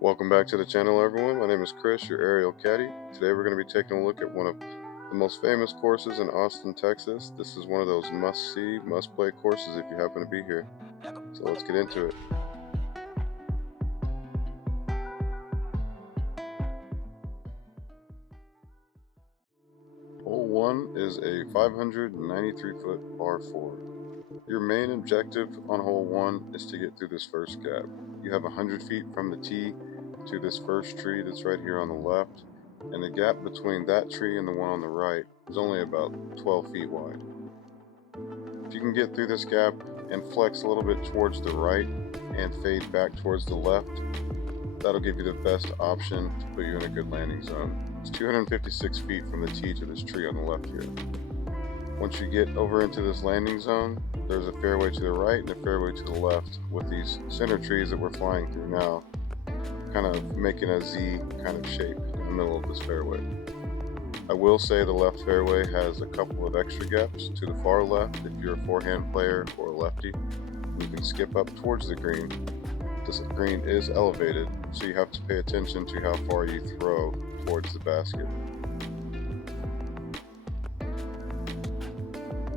Welcome back to the channel, everyone. My name is Chris, your aerial caddy. Today we're going to be taking a look at one of the most famous courses in Austin, Texas. This is one of those must-see, must-play courses if you happen to be here. So let's get into it. Hole 1 is a 593-foot par 4. Your main objective on hole 1 is to get through this first gap. You have 100 feet from the tee to this first tree that's right here on the left, and the gap between that tree and the one on the right is only about 12 feet wide. If you can get through this gap and flex a little bit towards the right and fade back towards the left, that'll give you the best option to put you in a good landing zone. It's 256 feet from the tee to this tree on the left here. Once you get over into this landing zone, there's a fairway to the right and a fairway to the left, with these center trees that we're flying through now kind of making a Z kind of shape in the middle of this fairway. I will say the left fairway has a couple of extra gaps to the far left if you're a forehand player or a lefty. You can skip up towards the green. This green is elevated, so you have to pay attention to how far you throw towards the basket.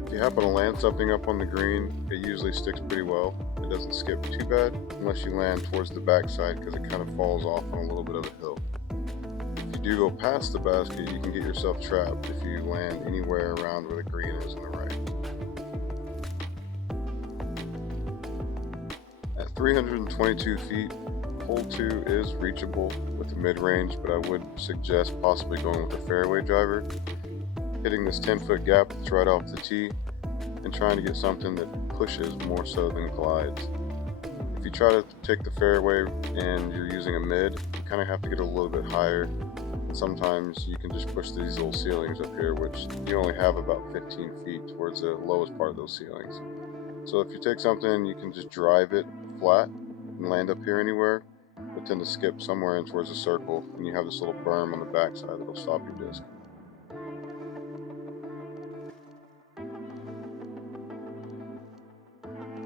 If you happen to land something up on the green, it usually sticks pretty well. It doesn't skip too bad unless you land towards the backside, because it kind of falls off on a little bit of a hill. If you do go past the basket, you can get yourself trapped if you land anywhere around where the green is on the right. At 322 feet, hole 2 is reachable with the mid-range, but I would suggest possibly going with a fairway driver, hitting this 10-foot gap that's right off the tee, and trying to get something that pushes more so than glides. If you try to take the fairway and you're using a mid, you kind of have to get a little bit higher. And sometimes you can just push these little ceilings up here, which you only have about 15 feet towards the lowest part of those ceilings. So if you take something, you can just drive it flat and land up here anywhere, but tend to skip somewhere in towards a circle, and you have this little berm on the backside that'll stop your disc.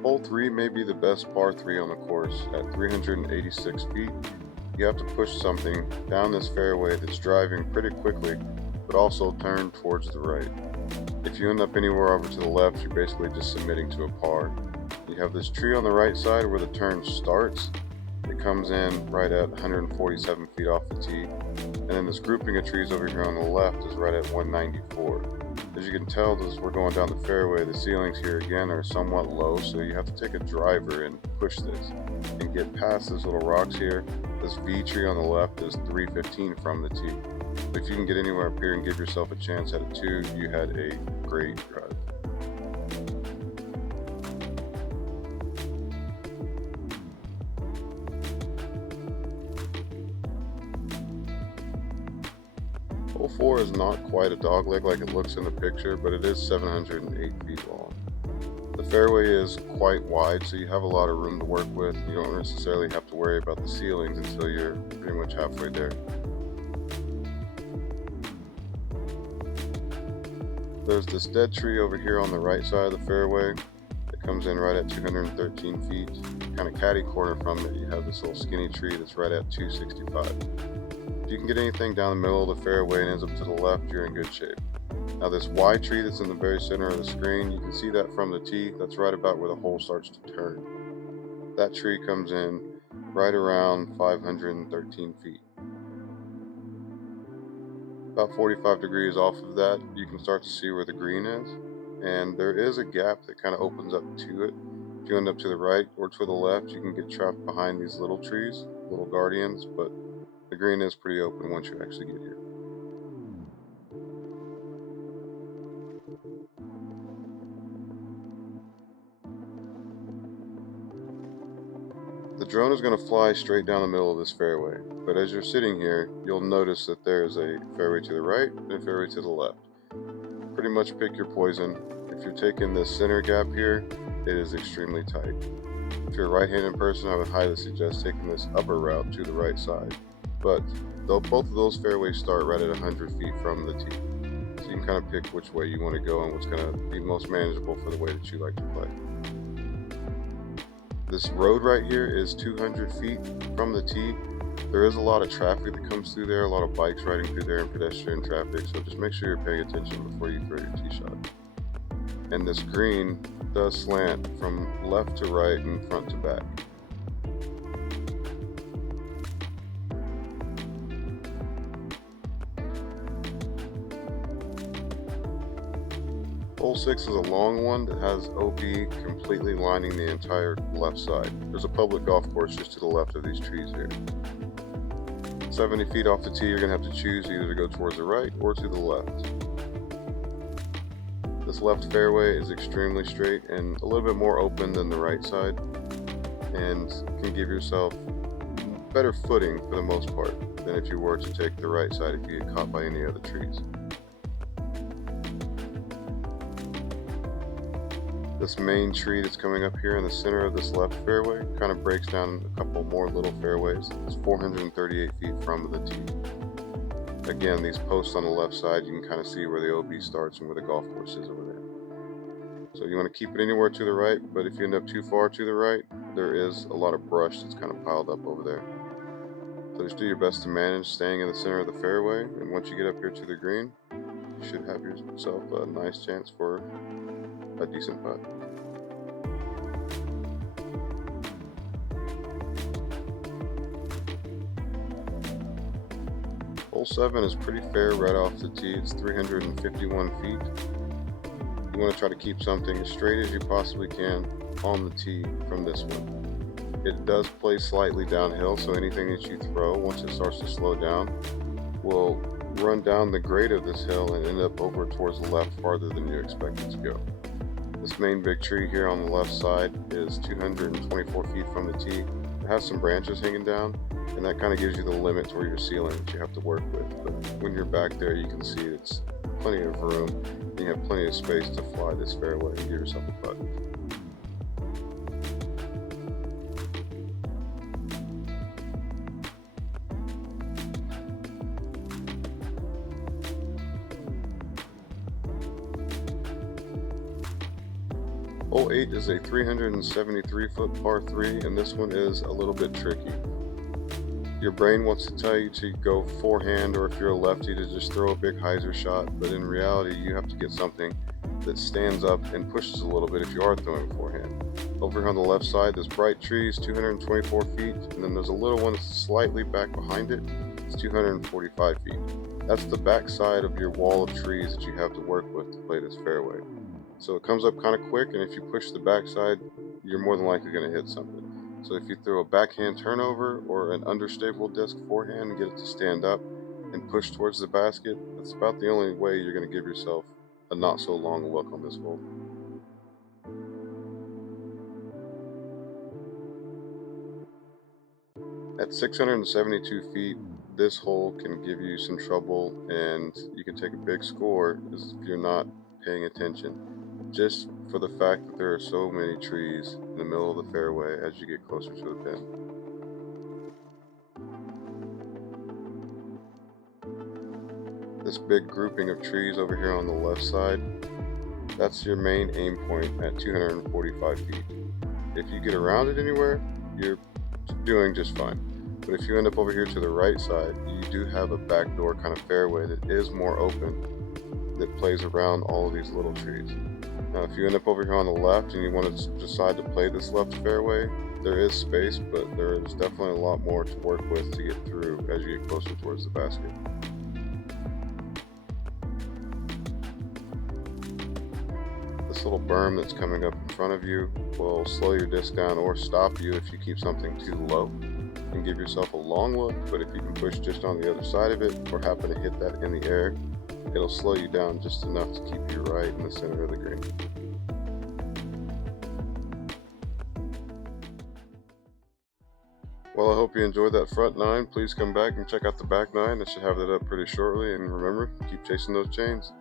Hole 3 may be the best par 3 on the course. At 386 feet, you have to push something down this fairway that's driving pretty quickly, but also turn towards the right. If you end up anywhere over to the left, you're basically just submitting to a par. You have this tree on the right side where the turn starts. It comes in right at 147 feet off the tee, and then this grouping of trees over here on the left is right at 194. As you can tell, as we're going down the fairway, the ceilings here again are somewhat low, so you have to take a driver and push this and get past these little rocks here. This V tree on the left is 315 from the tee. But if you can get anywhere up here and give yourself a chance at a 2, you had a great drive. Hole 4 is not quite a dogleg like it looks in the picture, but it is 708 feet long. The fairway is quite wide, so you have a lot of room to work with. You don't necessarily have to worry about the ceilings until you're pretty much halfway there. There's this dead tree over here on the right side of the fairway that comes in right at 213 feet. Kind of catty corner from it, you have this little skinny tree that's right at 265. If you can get anything down the middle of the fairway and ends up to the left, you're in good shape. Now this Y tree that's in the very center of the screen, you can see that from the tee. That's right about where the hole starts to turn. That tree comes in right around 513 feet. About 45 degrees off of that, you can start to see where the green is, and there is a gap that kind of opens up to it. If you end up to the right or to the left, you can get trapped behind these little trees, little guardians, but the green is pretty open once you actually get here. The drone is going to fly straight down the middle of this fairway, but as you're sitting here, you'll notice that there is a fairway to the right and a fairway to the left. Pretty much pick your poison. If you're taking this center gap here, it is extremely tight. If you're a right-handed person, I would highly suggest taking this upper route to the right side. But both of those fairways start right at 100 feet from the tee. So you can kind of pick which way you want to go and what's going to be most manageable for the way that you like to play. This road right here is 200 feet from the tee, There is a lot of traffic that comes through there, a lot of bikes riding through there and pedestrian traffic, so just make sure you're paying attention before you throw your tee shot. And this green does slant from left to right and front to back. Hole 6 is a long one that has OB completely lining the entire left side. There's a public golf course just to the left of these trees here. 70 feet off the tee, you're going to have to choose either to go towards the right or to the left. This left fairway is extremely straight and a little bit more open than the right side, and can give yourself better footing for the most part than if you were to take the right side if you get caught by any of the trees. This main tree that's coming up here in the center of this left fairway kind of breaks down a couple more little fairways. It's 438 feet from the tee. Again, these posts on the left side, you can kind of see where the OB starts and where the golf course is over there. So you want to keep it anywhere to the right, but if you end up too far to the right, there is a lot of brush that's kind of piled up over there. So just do your best to manage staying in the center of the fairway, and once you get up here to the green, you should have yourself a nice chance for a decent putt. Hole 7 is pretty fair right off the tee. It's 351 feet. You want to try to keep something as straight as you possibly can on the tee from this one. It does play slightly downhill, so anything that you throw, once it starts to slow down, will run down the grade of this hill and end up over towards the left farther than you expect it to go. This main big tree here on the left side is 224 feet from the tee. It has some branches hanging down, and that kind of gives you the limit to where your ceiling that you have to work with. But when you're back there, you can see it's plenty of room, and you have plenty of space to fly this fairway and give yourself a putt. Hole 8 is a 373 foot par 3, and this one is a little bit tricky. Your brain wants to tell you to go forehand, or if you're a lefty, to just throw a big hyzer shot, but in reality you have to get something that stands up and pushes a little bit if you are throwing forehand. Over here on the left side, there's bright trees, 224 feet, and then there's a little one that's slightly back behind it. It's 245 feet. That's the back side of your wall of trees that you have to work with to play this fairway. So it comes up kind of quick, and if you push the backside, you're more than likely going to hit something. So if you throw a backhand turnover or an understable disc forehand and get it to stand up and push towards the basket, that's about the only way you're going to give yourself a not so long look on this hole. At 672 feet, this hole can give you some trouble, and you can take a big score if you're not paying attention, just for the fact that there are so many trees in the middle of the fairway as you get closer to the pin. This big grouping of trees over here on the left side, that's your main aim point at 245 feet. If you get around it anywhere, you're doing just fine. But if you end up over here to the right side, you do have a backdoor kind of fairway that is more open, that plays around all of these little trees. Now if you end up over here on the left and you want to decide to play this left fairway, there is space, but there is definitely a lot more to work with to get through as you get closer towards the basket. This little berm that's coming up in front of you will slow your disc down or stop you if you keep something too low. You can give yourself a long look, but if you can push just on the other side of it or happen to hit that in the air, it'll slow you down just enough to keep you right in the center of the green. Well, I hope you enjoyed that front 9. Please come back and check out the back 9. I should have that up pretty shortly, and remember, keep chasing those chains.